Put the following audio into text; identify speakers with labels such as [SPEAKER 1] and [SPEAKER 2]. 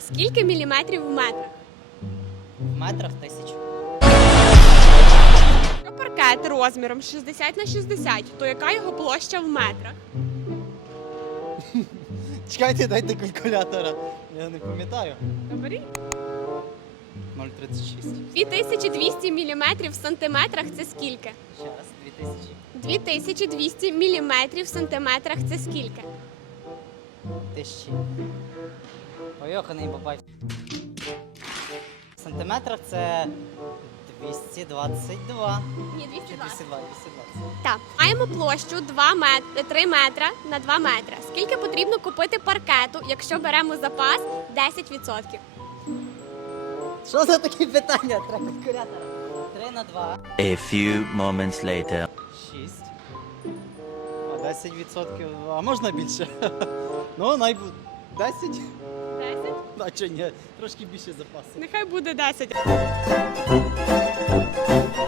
[SPEAKER 1] Скільки міліметрів в метрах?
[SPEAKER 2] В метрах 1000.
[SPEAKER 1] Якщо паркет розміром 60 на 60, то яка його площа в метрах?
[SPEAKER 2] Чекайте, дайте калькулятора. Я не пам'ятаю.
[SPEAKER 1] Добрі.
[SPEAKER 2] 0,36.
[SPEAKER 1] 2200 міліметрів в сантиметрах – це скільки?
[SPEAKER 2] Ще раз, 2000.
[SPEAKER 1] 2200 міліметрів в сантиметрах – це скільки?
[SPEAKER 2] 1000. Поїханий бабай. В сантиметрах це 222.
[SPEAKER 1] Ні,
[SPEAKER 2] Чи
[SPEAKER 1] 220.
[SPEAKER 2] 220.
[SPEAKER 1] Так. Маємо площу 3 метра на 2 метри. Скільки потрібно купити паркету, якщо беремо запас 10%?
[SPEAKER 2] Що за такі питання? Треба калькулятора. 3 на 2.
[SPEAKER 3] A few moments later.
[SPEAKER 2] 6. А 10%, а можна більше? Ну, найбу 10.
[SPEAKER 1] 10?
[SPEAKER 2] А чи ні? Трошки більше запасу.
[SPEAKER 1] Нехай буде 10.